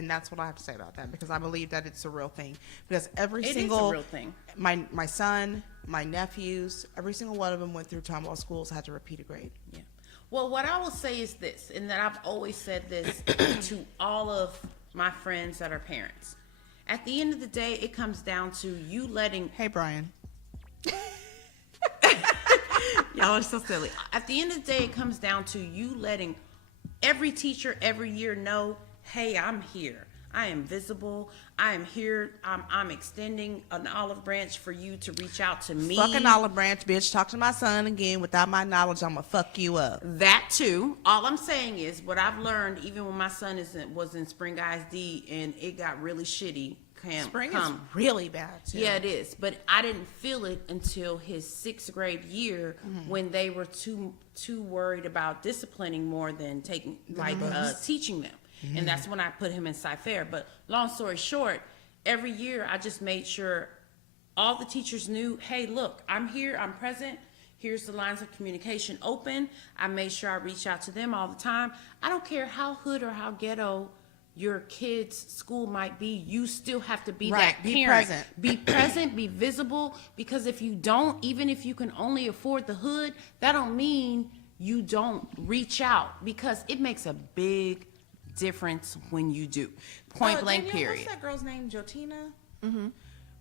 that's what I have to say about that, because I believe that it's a real thing. Because every It is a single real thing. my son, my nephews, every single one of them went through Tomball schools, had to repeat a grade. Yeah. Well, what I will say is this, and that I've always said this to all of my friends that are parents. At the end of the day, it comes down to you letting. Hey, Brian. Y'all are so silly. At the end of the day, it comes down to you letting every teacher every year know, hey, I'm here. I am visible. I am here. I'm extending an olive branch for you to reach out to me. Fucking olive branch, bitch. Talk to my son again. Without my knowledge, I'm gonna fuck you up. That too. All I'm saying is what I've learned, even when my son was in Spring ISD and it got really shitty. Spring is really bad too. Yeah, it is. But I didn't feel it until his 6th grade year when they were too worried about disciplining more than taking teaching them. And that's when I put him in Sci-Fair. But long story short, every year I just made sure all the teachers knew, hey, look, I'm here, I'm present. Here's the lines of communication open. I made sure I reach out to them all the time. I don't care how hood or how ghetto your kid's school might be, you still have to be Right, that be parent. present. Be present, be visible, because if you don't, even if you can only afford the hood, that don't mean you don't reach out, because it makes a big difference when you do. Point blank, Danielle, period. What's that girl's name? Jotina? Mm-hmm.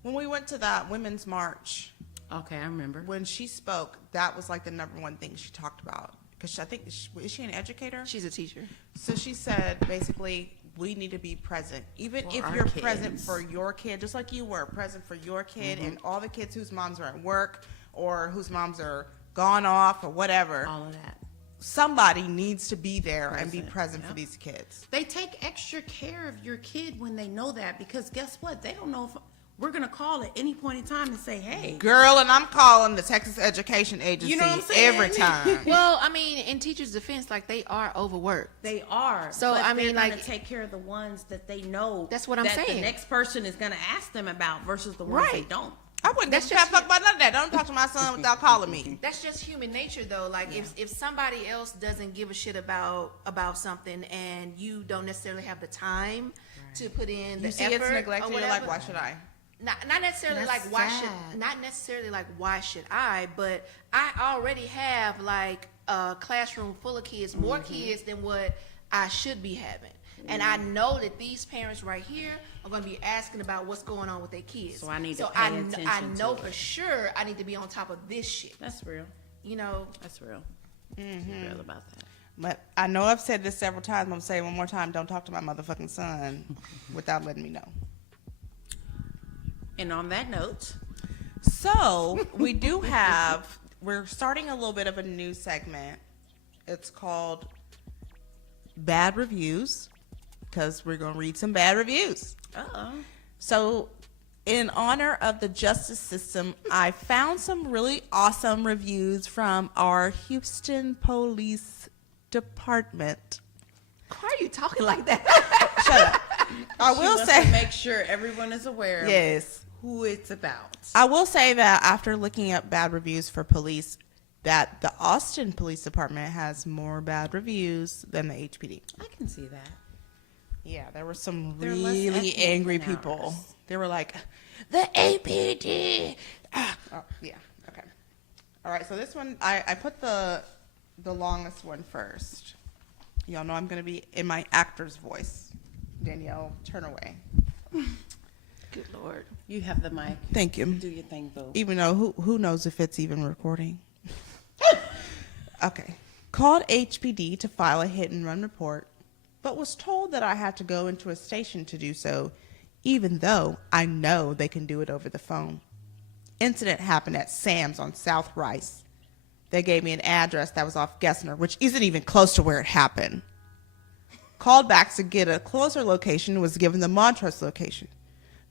When we went to that women's march Okay, I remember. when she spoke, that was like the number one thing she talked about. Because I think, is she an educator? She's a teacher. So she said, basically, we need to be present. Even For if our you're present kids. for your kid, just like you were present for your kid and all the kids whose moms are at work or whose moms are gone off or whatever, All of that. somebody needs to be there and be Present, present for yep. these kids. They take extra care of your kid when they know that, because guess what? They don't know if we're going to call at any point in time and say, hey. Girl, and I'm calling the Texas Education Agency You know what I'm saying? every time. Well, I mean, in teachers' defense, like, they are overworked. They are. So, but I mean, they're gonna like- take care of the ones that they know. That's what I'm that saying. The next person is going to ask them about versus the ones they Right. don't. I wouldn't That's give a just fuck about none of that. Don't talk to my son without calling me. That's just human nature, though. Like, if somebody else doesn't give a shit about something, and you don't necessarily have the time to put in the You see effort it's neglected, or you're like, whatever, why should I? not necessarily That's like why sad. should not necessarily like why should I, but I already have like a classroom full of kids, more kids than what I should be having. And I know that these parents right here are going to be asking about what's going on with their kids. So I need to pay I attention know to for it. sure I need to be on top of this shit. That's real. You know, That's real. Real about that. But I know I've said this several times. I'm going to say it one more time. Don't talk to my motherfucking son without letting me know. And on that note, So we do have, we're starting a little bit of a new segment. It's called Bad Reviews, because we're going to read some bad reviews. So in honor of the justice system, I found some really awesome reviews from our Houston Police Department. why are you talking like that? Shut up. I she will wants say, to make sure everyone is aware of yes. who it's about. I will say that after looking up bad reviews for police, that the Austin Police Department has more bad reviews than the HPD. I can see that. Yeah, there were some They're less really ethnic angry than people. ours. They were like, the APD. Oh, yeah, okay. All right, so this one, I put the longest one first. Y'all know I'm going to be in my actor's voice. Danielle, turn away. Good Lord. You have the mic. Thank you. Do your thing, boo. Even though who knows if it's even recording. Okay. Called HPD to file a hit and run report, but was told that I had to go into a station to do so, even though I know they can do it over the phone. Incident happened at Sam's on South Rice. They gave me an address that was off Gessner, which isn't even close to where it happened. Called back to get a closer location and was given the Montrose location.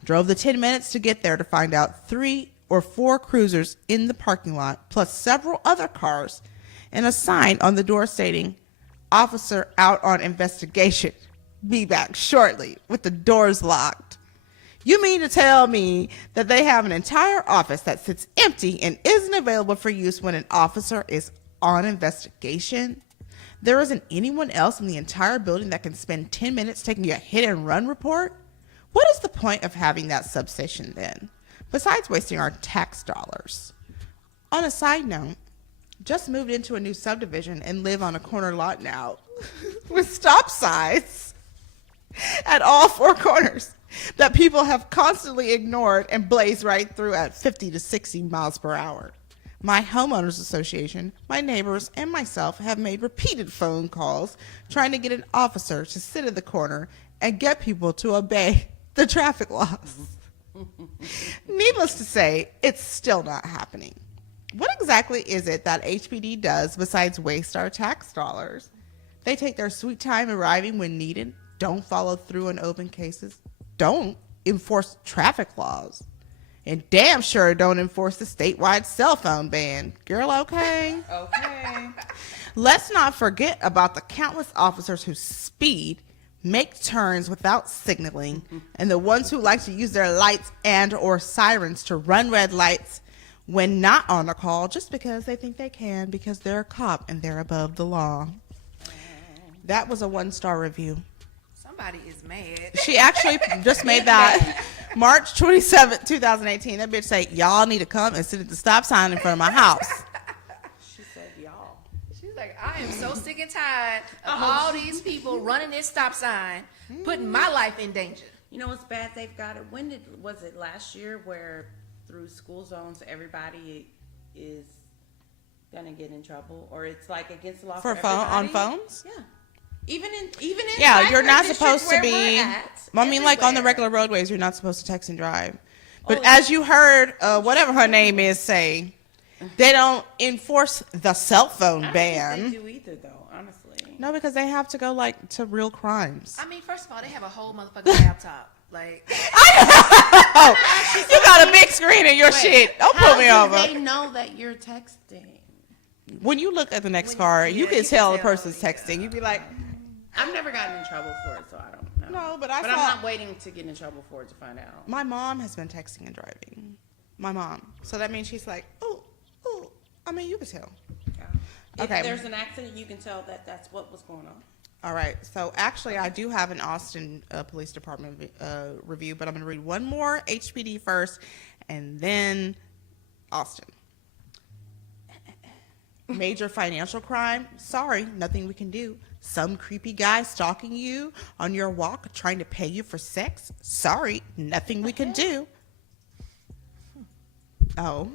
Drove the 10 minutes to get there to find out 3 or 4 cruisers in the parking lot, plus several other cars, and a sign on the door stating, "Officer out on investigation. Be back shortly," with the doors locked. You mean to tell me that they have an entire office that sits empty and isn't available for use when an officer is on investigation? There isn't anyone else in the entire building that can spend 10 minutes taking a hit and run report? What is the point of having that substation then, besides wasting our tax dollars? On a side note, just moved into a new subdivision and live on a corner lot now with stop signs at all 4 corners that people have constantly ignored and blaze right through at 50 to 60 miles per hour. My homeowners association, my neighbors, and myself have made repeated phone calls trying to get an officer to sit in the corner and get people to obey the traffic laws. Needless to say, it's still not happening. What exactly is it that HPD does besides waste our tax dollars? They take their sweet time arriving when needed, don't follow through on open cases, don't enforce traffic laws, and damn sure don't enforce the statewide cell phone ban. Girl, okay? Okay. Let's not forget about the countless officers who speed, make turns without signaling, and the ones who like to use their lights and or sirens to run red lights when not on a call just because they think they can because they're a cop and they're above the law. That was a 1-star review. Somebody is mad. She actually just made that March 27th, 2018. That bitch say, y'all need to come and sit at the stop sign in front of my house. She said, y'all. She's like, I am so sick and tired of all these people running this stop sign, putting my life in danger. You know what's bad? They've got it. Was it last year where through school zones, everybody is gonna get in trouble, or it's like against the law For for phone on everybody. phones? Yeah. Even in Yeah, you're Cypress not District supposed to where be. we're at, I mean, like on the everywhere. regular roadways, you're not supposed to text and drive. But Oh, as you heard, whatever her name is say, they don't enforce the cell phone I don't ban. think they do either, though. Honestly. No, because they have to go like to real crimes. I mean, first of all, they have a whole motherfucking laptop. Like, Oh, you got a big screen in your shit. Don't pull me How over. do they know that you're texting? When you look at the next When- car, yeah, you can you tell can the tell, person's texting. You'd be like, I've never gotten in trouble for it, so I don't know. No, but I I'm saw- not waiting to get in trouble for it to find out. my mom has been texting and driving. My mom. So that means she's like, oh. I mean, you can tell. Yeah. Okay. If there's an accident, you can tell that that's what was going on. All right. So actually, I do have an Austin Police Department review, but I'm going to read one more HPD first, and then Austin. Major financial crime. Sorry, nothing we can do. Some creepy guy stalking you on your walk, trying to pay you for sex. Sorry, nothing we can do. Oh.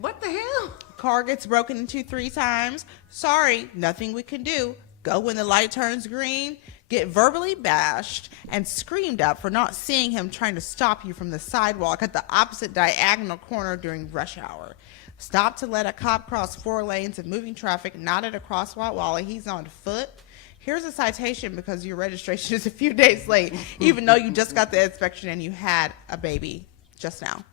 What the hell? Car gets broken into 3 times. Sorry, nothing we can do. Go when the light turns green. Get verbally bashed and screamed at for not seeing him trying to stop you from the sidewalk at the opposite diagonal corner during rush hour. Stop to let a cop cross 4 lanes of moving traffic, not at a crosswalk while he's on foot. Here's a citation because your registration is a few days late, even though you just got the inspection and you had a baby just now.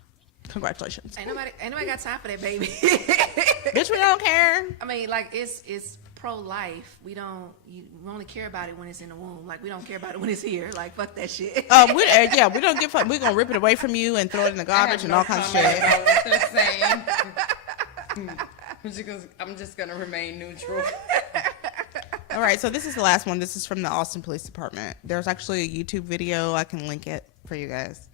Congratulations. ain't nobody got time for that, baby. Bitch, we don't care. I mean, like, it's pro-life. We only care about it when it's in the womb. Like, we don't care about it when it's here. Like, fuck that shit. We don't give a fuck. We're gonna rip it away from you and throw it in the garbage and all kinds of shit. What they're saying. I'm just gonna remain neutral. All right, so this is the last one. This is from the Austin Police Department. There's actually a YouTube video. I can link it for you guys.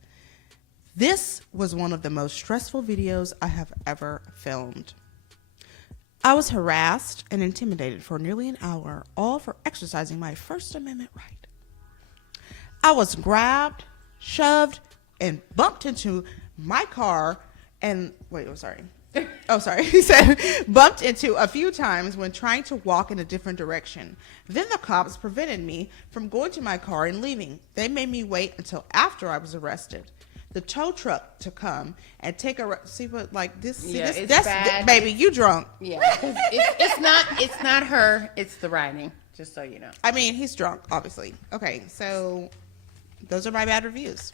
This was one of the most stressful videos I have ever filmed. I was harassed and intimidated for nearly an hour, all for exercising my First Amendment right. I was grabbed, shoved, and bumped into my car and he said bumped into a few times when trying to walk in a different direction. Then the cops prevented me from going to my car and leaving. They made me wait until after I was arrested. The tow truck to come and take a baby, you drunk. Yeah, 'cause it's not her. It's the writing. Just so you know. I mean, he's drunk, obviously. Okay, so those are my bad reviews.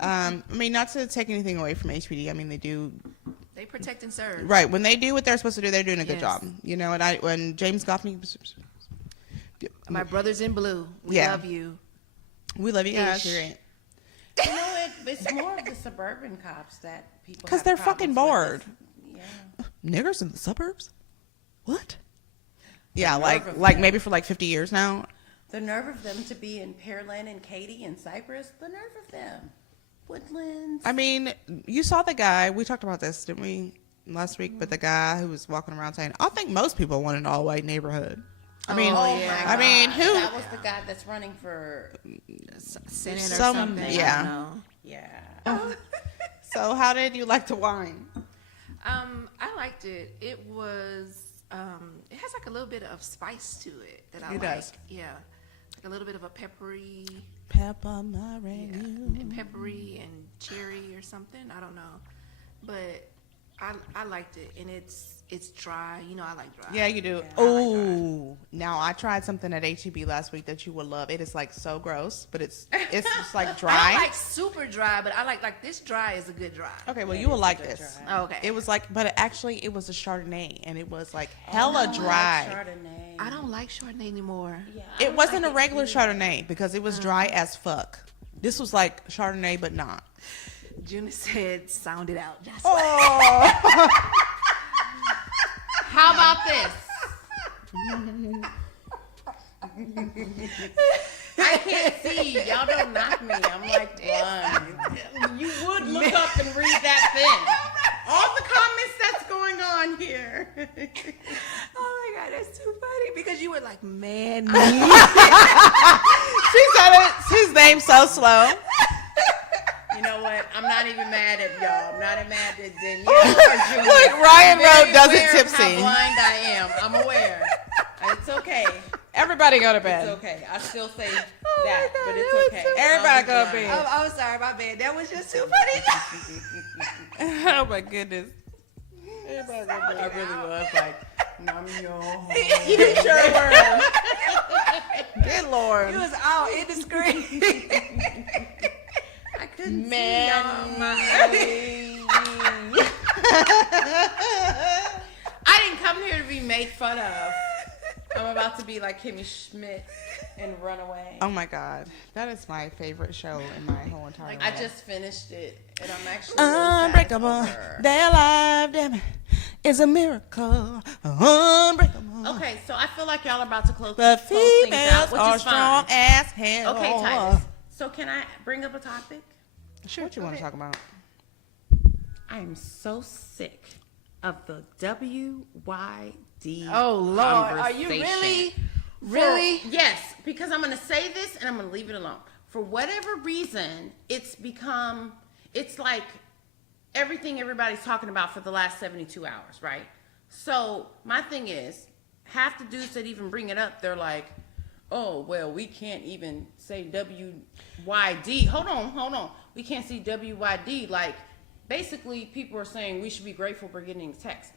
I mean, not to take anything away from HPD. I mean, They protect and serve. right, when they do what they're supposed to do, they're doing a good Yes. job. You know, and when James Goffney, My brothers in blue. We Yeah. love you. we love you guys. You know, it's more of the suburban cops that people. Because have they're problems fucking with. bored. Yeah. Niggers in the suburbs? What? Yeah, nerve of like them. maybe for like 50 years now. The nerve of them to be in Pearland and Katy and Cypress. The nerve of them. Woodlands. I mean, you saw the guy, we talked about this, didn't we, last week, but the guy who was walking around saying, I think most people want an all-white neighborhood. I mean, Oh, yeah. I mean, who? That was the guy that's running for. Senate or Some- something. yeah. I don't know. Yeah. So how did you like the wine? I liked it. It was, it has like a little bit of spice to it that I It like. does. Yeah. Like a little bit of a peppery, Pepper meringue. and peppery and cherry or something. I don't know. But I liked it. And it's dry. You know I like dry. Yeah, you do. I like Oh, now I tried something at HEB last week that you would love. It is like so gross, but it's just like I dry. don't like super dry, but I like this dry is a good dry. Okay, well, Yeah, you will it's like good this. dry. Okay. It was like, but it was a Chardonnay, and it was like hella Oh, dry. Chardonnay. I don't like Chardonnay anymore. Yeah, I It don't wasn't like a regular either. Chardonnay because it was dry as fuck. This was like Chardonnay, but not. Juna said, sound it out. Just Oh, How about this? I can't see. Y'all don't knock me. I'm like blind. You would look up and read that thing. All the comments that's going on here. oh my God, that's too funny because you were like, man, she said it. His name so slow. not even mad at y'all. I'm not mad at Danielle or Julia. Look, Ryan I'm Rowe very does it aware of tipsy. How blind I am. I'm aware. It's okay. Everybody go to It's bed. okay. I still say Oh that, my God, but it it's was okay. so Everybody go to bed. I'm sorry, my bad. That was just too funny. Oh my goodness. I really was like, nom yo. You sure were. Good Lord. It was all indiscreet. I couldn't Man. see y'all. I didn't come here to be made fun of. I'm about to be like Kimmy Schmidt and run away. Oh my God. That is my favorite show in my whole entire I life. just finished it, and I'm actually really sad Unbreakable. it's over. They're alive, damn it. It's a miracle. Unbreakable. Okay, so I feel like y'all are about to close The things out, females which are is strong fine. as hell. Okay, Titus. So can I bring up a topic? Sure. What you want to talk about? I am so sick of the WYD. Oh Lord, are you conversation. really? Yes, because I'm going to say this and I'm going to leave it alone. For whatever reason, it's like everything everybody's talking about for the last 72 hours, right? So my thing is, half the dudes that even bring it up, they're like, oh, well, we can't even say WYD. Hold on. We can't see WYD. Like, basically, people are saying we should be grateful for getting text.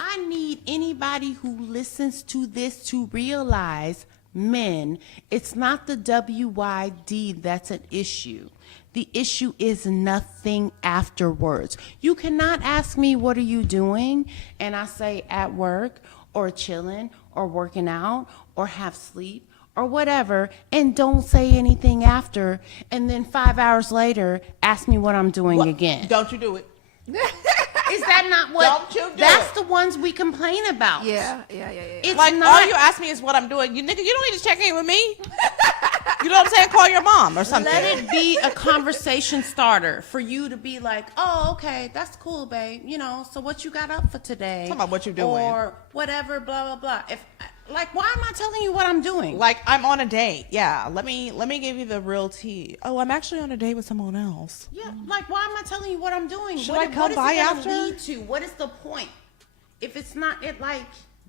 I need anybody who listens to this to realize, men, it's not the WYD that's an issue. The issue is nothing afterwards. You cannot ask me, what are you doing? And I say at work or chilling or working out or have sleep or whatever, and don't say anything after. And then 5 hours later, ask me what I'm doing again. Don't you do it. Is that not what? Don't you do that's it. the ones we complain about. Yeah. It's Like, not. all you ask me is what I'm doing. You nigga, you don't need to check in with me. You know what I'm saying? Call your mom or something. Let it be a conversation starter for you to be like, oh, okay, that's cool, babe. You know, so what you got up for today? Talk about what you doing. Or whatever, blah, blah, blah. Like, why am I telling you what I'm doing? Like, I'm on a date. Yeah. Let me give you the real tea. Oh, I'm actually on a date with someone else. Yeah, like, why am I telling you what I'm doing? Should what, I come what is by it gonna after? lead to? What is the point? If it's not,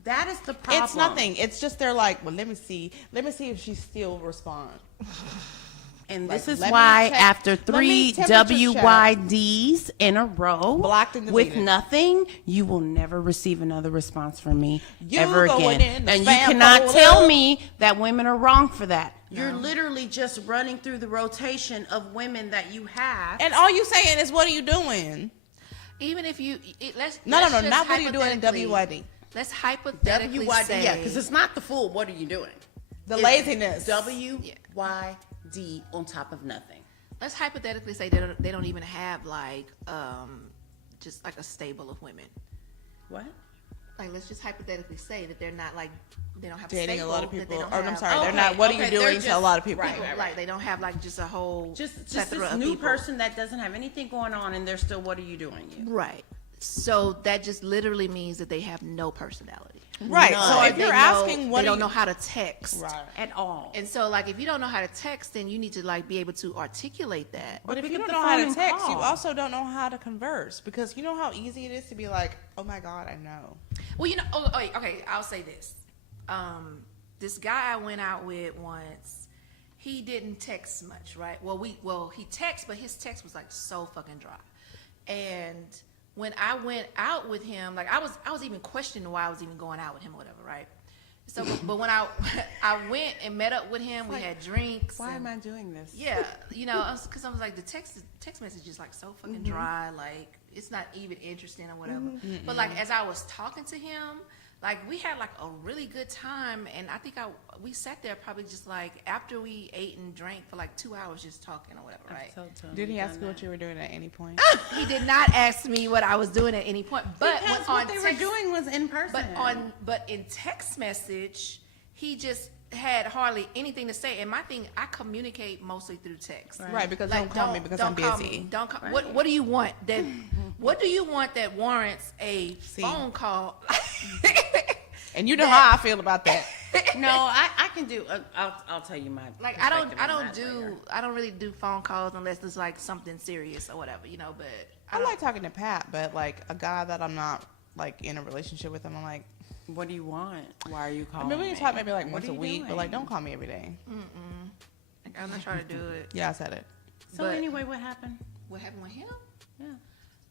that is the problem. It's nothing. It's just they're like, well, let me see if she still responds. And Like, this is let me why check- after let me 3 temperature check. WYDs in a row Blocked and with deleted. nothing, you will never receive another response from me You ever going again. in the And you spam cannot folder. tell me that women are wrong for that. You're literally just running through the rotation of women that you have. And all you saying is, what are you doing? Even if you let's No, let's not just what are you doing in hypothetically- WYD. Let's hypothetically WYD, say yeah, because it's not the full. What are you doing? The It's laziness. WYD on top of nothing. let's hypothetically say they don't even have like just like a stable of women. What? Like let's just hypothetically say that they're not like they don't have Dating a stable, lot of that people. they don't Or, I'm have- sorry, they're Okay, not. What are you okay, they're doing to a just- lot of people? right. like they don't have like just a whole Just plethora this of new people. person that doesn't have anything going on, and they're still, what are you doing? You? Right. So that just literally means that they have no personality. Right. None. So Or if they you're know- asking, what they are don't you? know how to text. Right. At all. And so like if you don't know how to text, then you need to like be able to articulate that. But if pick you up don't the know how phone to and text, you call. also don't know how to converse, because you know how easy it is to be like, oh my God, I know. Well, you know, okay, I'll say this. This guy I went out with once, he didn't text much, right? Well, he texted, but his text was like so fucking dry. And when I went out with him, like I was even questioning why I was even going out with him or whatever, right? So, but when I went and met up with him, we had drinks. Why and- am I doing this? Yeah, you know, because I was like, the text message is like so fucking dry, like it's not even interesting or whatever. But like as I was talking to him, like we had like a really good time, and I think we sat there probably just like after we ate and drank for like 2 hours just talking or whatever, right? Did he ask you what you were doing at any point? He did not ask me what I was doing at any point, but Because when what on they were text- doing was in person. but in text message, he just had hardly anything to say. And my thing, I communicate mostly through text. Right, because Like, don't call me because I'm call busy. me. Don't call. What do you want that? What do you want that warrants a phone call? And you know how I feel about that. No, I can do. I'll tell you my. Like perspective I on don't that do later. I don't really do phone calls unless it's like something serious or whatever, you know. But I like talking to Pat, but like a guy that I'm not like in a relationship with, I'm like, What do you want? Why are you I calling? mean, we can me? talk maybe like What once are a you week, but like doing? don't call me every day. like, I'm not trying to do it. Yeah, I said it. So but- anyway, what happened? What happened with him? Yeah.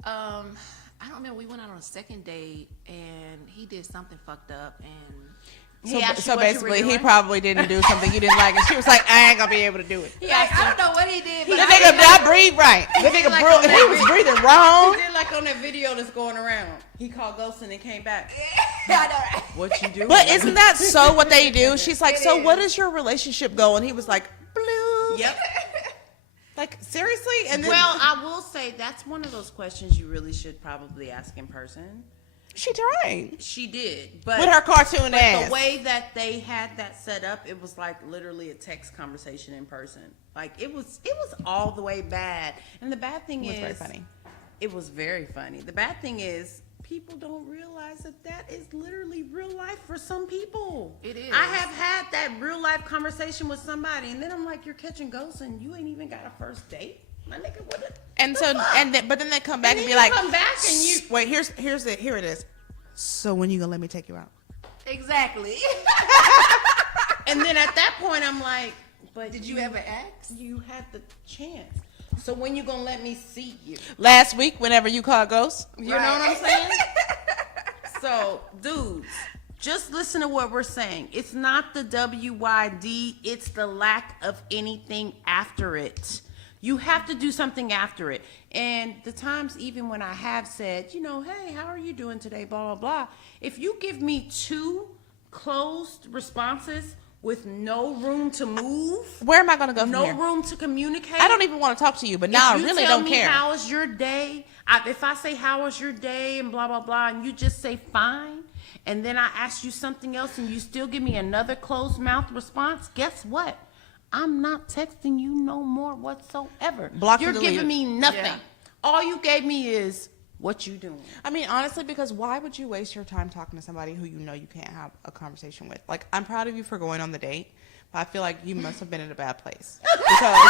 I don't remember. We went out on a second date and he did something fucked up and So, asked you so what you were basically, he doing? probably didn't do something you didn't like, and she was like, "I ain't gonna be able to do it." like, I don't know what he did, but The I nigga didn't did not breathe right. The nigga like breathed, on that he was video. breathing wrong. He did like on that video that's going around. He called Ghostin and came back. I know, right? What you doing? But isn't that so what they do? She's like, "So what is your relationship going?" He was like, "Blue." Yep. Like seriously, and then Well, I will say that's one of those questions you really should probably ask in person. she tried She did, but with her cartoon but ass. the way that they had that set up, it was like literally a text conversation in person. Like it was all the way bad. And the bad thing It was is, very funny. It was very funny. The bad thing is, people don't realize that is literally real life for some people. It is. I have had that real life conversation with somebody, and then I'm like, "You're catching ghosts, and you ain't even got a first date, my nigga." What? And so, but then they come back And and, then be you like, come back and you- wait, here it is. So when you gonna let me take you out? Exactly. And then at that point, I'm like, "But Did you ever ask? You had the chance. So when you gonna let me see you? Last week, whenever you called Ghost, You know what I'm saying?" So, dudes, just listen to what we're saying. It's not the WYD, it's the lack of anything after it. You have to do something after it. And the times even when I have said, you know, "Hey, how are you doing today?" Blah, blah, blah. If you give me 2 closed responses with no room to move, where am I gonna go from no here? room to communicate. I don't even want to talk to you, but now I If you really tell don't me, care. "How was your day?" If I say, "How was your day?" and blah, blah, blah, and you just say, "Fine," and then I ask you something else and you still give me another closed mouth response, guess what? I'm not texting you no more whatsoever. Block You're and delete giving it. me nothing. Yeah. All you gave me is, "What you doing?" I mean, honestly, because why would you waste your time talking to somebody who you know you can't have a conversation with? Like, I'm proud of you for going on the date, but I feel like you must have been in a bad place. Because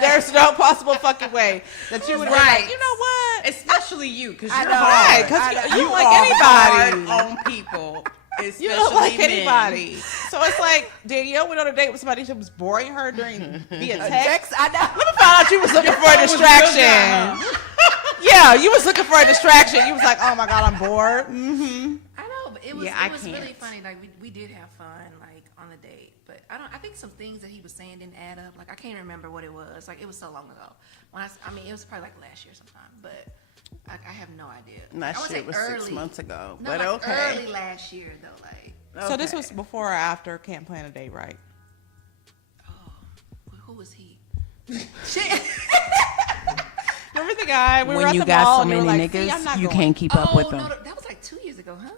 there's no possible fucking way that you would have been like, you know what? Especially you, because I you're know. hard. Right, because you don't like are anybody. hard on people. You don't like especially men. anybody. So it's like Danielle went on a date with somebody who was boring her during via text. I know. Let me find out you was looking for a distraction. Yeah, you was looking for a distraction. You was like, "Oh my god, I'm bored." Mm-hmm. I know, but it was Yeah, I it was really can't. funny. Like we did have fun, like on the date. But I think some things that he was saying didn't add up. Like I can't remember what it was. Like it was so long ago. When I mean, it was probably like last year sometime. But I have no idea. I Last would year say was early, 6 months ago. No, but like okay. early last year though. Like So this Okay. was before or after Can't Plan a Date, right? who was he? Remember the guy? We were When at you the got mall so and you many were like, "See, I'm niggas, not you going." can't keep up with them. No, that was like 2 years ago, huh?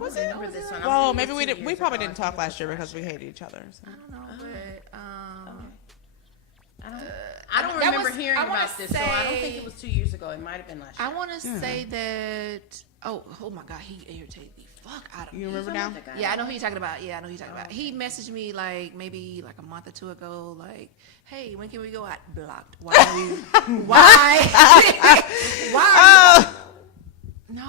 I don't remember this one. Well, I'm maybe we thinking did. We 2 probably years didn't ago. I talk think it last year was because we hated each other. So. I don't know, but I don't that remember was- hearing I wanna about this, so I don't say- think it was 2 years ago. It might have been last year. I want to say that. Oh my God, he irritated the fuck out of me. You remember now? Yeah, I know who you're talking about. Yeah, I know who you're talking about. He messaged me like maybe like a month or 2 ago, like, "Hey, when can we go out?" Blocked. Why? Are you, why? Why? Oh, No.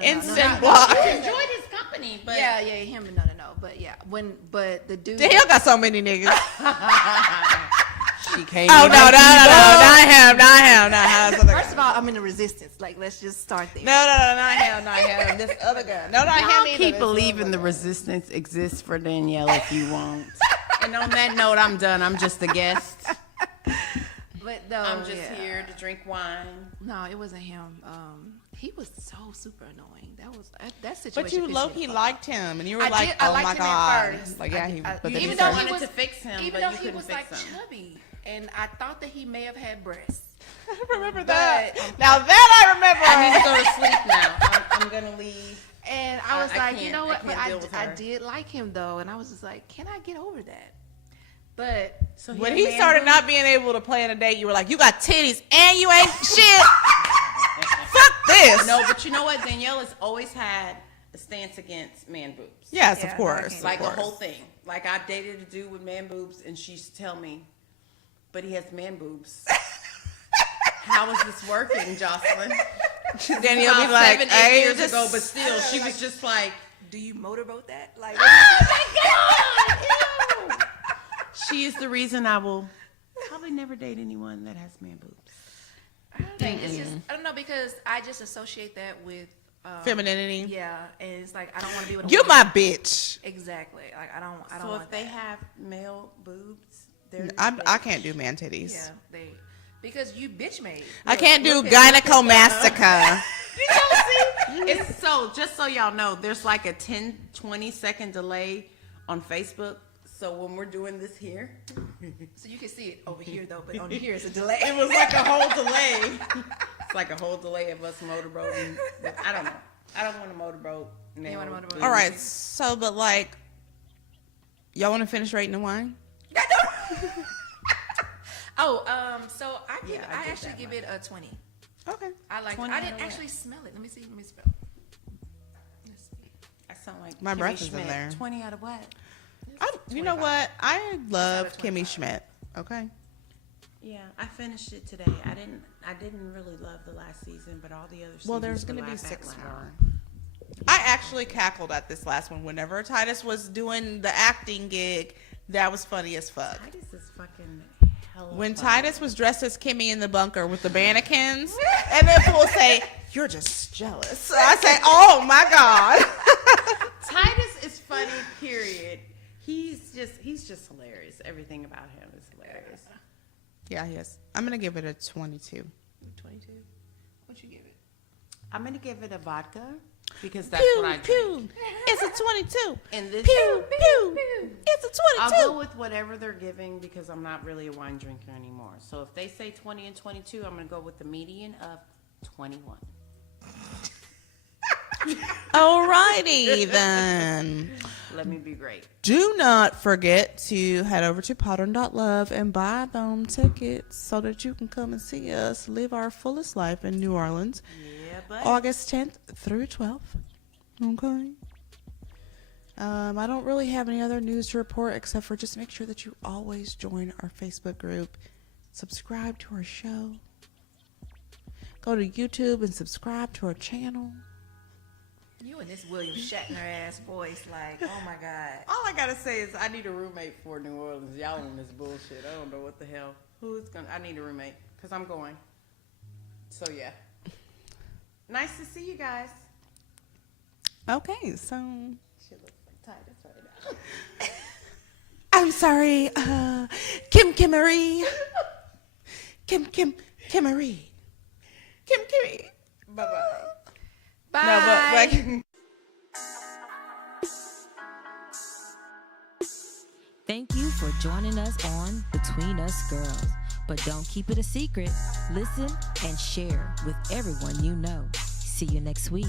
instant block. I enjoyed his company, but Yeah, him. No. But yeah, but the dude. Danielle got so many niggas. she came. Oh no, not him. First of all, I'm in the resistance. Like, let's just start there. No, not him. This other guy. No, not him Y'all either. keep This believing other the guy. resistance exists for Danielle if you won't. And on that note, I'm done. I'm just a guest. But no, I'm just yeah. here to drink wine. No, it wasn't him. He was so super annoying. That situation. But you pissed low me key off. liked him, and you were I like, did- I "Oh liked my him at god!" first. Like, yeah, I he. did- But then even he though started. he wanted was to fix him, even but though you he couldn't was fix like him. chubby, and I thought that he may have had breasts. I remember that. Now that I remember. I need to go to sleep now. I'm gonna leave. And I was I like, you can't- know I what? can't But deal with I her. did like him though, and I was just like, can I get over that? But So When he started not being able to play in a date, you were like, "You got titties and you ain't shit." Fuck this. No, but you know what? Danielle has always had stance against man boobs. Yes, Yeah, of no, I course. can't. Like of the course. whole thing. Like I dated a dude with man boobs, and she used to tell me, "But he has man boobs." How is this working, Jocelyn? Then you'll be About like, 7-8 "Hey, years just- ago, but still, she was just like, Do you motorboat that? Like, she is the reason I will probably never date anyone that has man boobs. it's just, I don't know, because I just associate that with Femininity. Yeah, and it's like I don't want to be with a You woman. my bitch. Exactly. Like I don't So want if they that. have male boobs, they're I can't do man titties. Yeah, because you bitch made. I can't do look at- gynecomastica. It's so, just so y'all know, there's like a 10-20 second delay on Facebook. So when we're doing this here, So you can see it over here though, but on here it's a delay. it was like a whole delay. It's like a whole delay of us motorboating. I don't know. I don't want to motorboat. You want to motorboat? All right, so but like, y'all want to finish rating the wine? So I Yeah, I I did actually that give one. it a 20. Okay. I like. 20 I out didn't of actually smell it. Let me see. Let me smell. Let's see. I sound like My Kimmy breath is in Schmidt. there. 20 out of what? You know what? I love Out of Kimmy 25. Schmidt. Okay. Yeah, I finished it today. I didn't really love the last season, but all the other seasons. Well, there's going gonna to be 6 more. I actually cackled at this last one. Whenever Titus was doing the acting gig, that was funny as fuck. Titus is fucking hella When funny. Titus was dressed as Kimmy in the bunker with the mannequins, and then people say, "You're just jealous." So I say, "Oh my god." Titus is funny, period. He's just hilarious. Everything about him is hilarious. Yeah, he is. I'm gonna give it a 22. 22. What'd you give it? I'm gonna give it a vodka because that's Pew what I drink. pew. It's a 22. And this, Pew pew. It's a 22. I'll go with whatever they're giving because I'm not really a wine drinker anymore. So if they say 20 and 22, I'm gonna go with the median of 21. Alrighty then. Let me be great. Do not forget to head over to pattern.love and buy them tickets so that you can come and see us live our fullest life in New Orleans, Yeah, but August 10th through 12th. Okay. I don't really have any other news to report except for just make sure that you always join our Facebook group, subscribe to our show, go to YouTube and subscribe to our channel. You and this William Shatner ass voice, like, oh my god. all I gotta say is I need a roommate for New Orleans. Y'all on this bullshit. I don't know what the hell. I need a roommate because I'm going. So yeah. Nice to see you guys. Okay, so She looks like Titus right now. I'm sorry, Kimmery. Kimmery. Kimmery. Bye-bye. Bye. No, but like, Thank you for joining us on Between Us Girls. But don't keep it a secret. Listen and share with everyone you know. See you next week.